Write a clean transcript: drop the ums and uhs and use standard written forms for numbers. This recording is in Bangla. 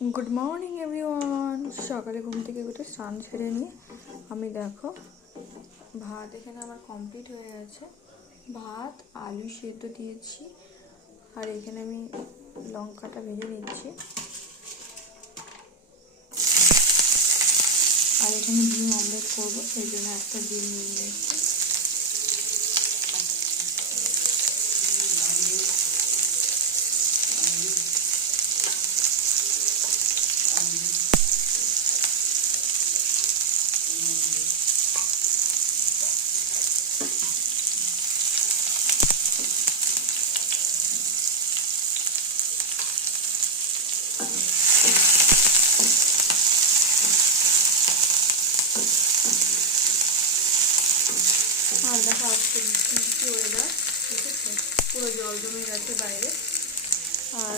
Good morning everyone. সকালে ঘুম থেকে উঠে স্নান ছেড়ে নিয়ে আমি দেখো ভাত এখানে আমার কমপ্লিট হয়ে গেছে। ভাত আলু সেদ্ধ দিয়েছি, আর এখানে আমি লঙ্কাটা ভেজে নিচ্ছি, আর এখানে ডিম অমলেট করবো, সেই জন্য একটা ডিম নিয়ে নিচ্ছি। আর দেখো আজকে বৃষ্টি ওয়েদার, ঠিক আছে, পুরো জল জমে গেছে বাইরে। আর